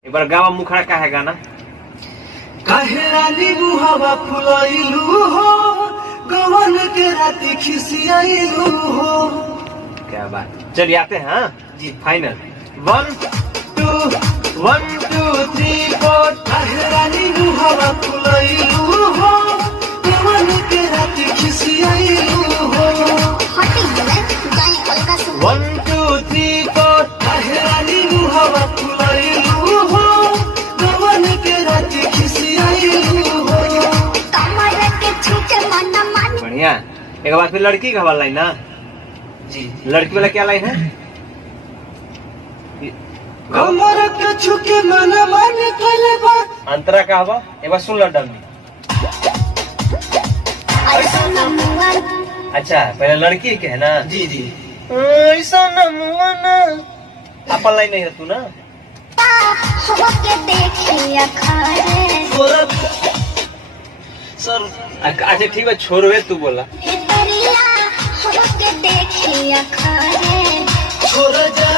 एक बार गावा मुखड़ा का है गाना। काहे रानी मुहावा फुलाइलू हो, गवन के राती खिसियाइलू हो। क्या बात, चलिए आते हैं। हाँ जी, फाइनल 1 2 3 4। काहे रानी मुहावा फुलाइलू हो, गवन के राती खिसियाइलू हो। 1 2 3 4। काहे रानी मुहावा फुलाइलू हो, गवन के राती खिसियाइलू हो। बढ़िया। एक बार फिर लड़की का वाला लाइन ना जी, लड़की वाला क्या लाइन है? कमर के छुके मन मन कलबा। अंतरा का हवा एक बार सुन लो डम्मी। अच्छा पहले लड़की के है ना। जी जी, ऐसा नमुना अपन लाइन नहीं है तू ना। सर अच्छा ठीक है, छोड़वे तू बोला। छोड़ जा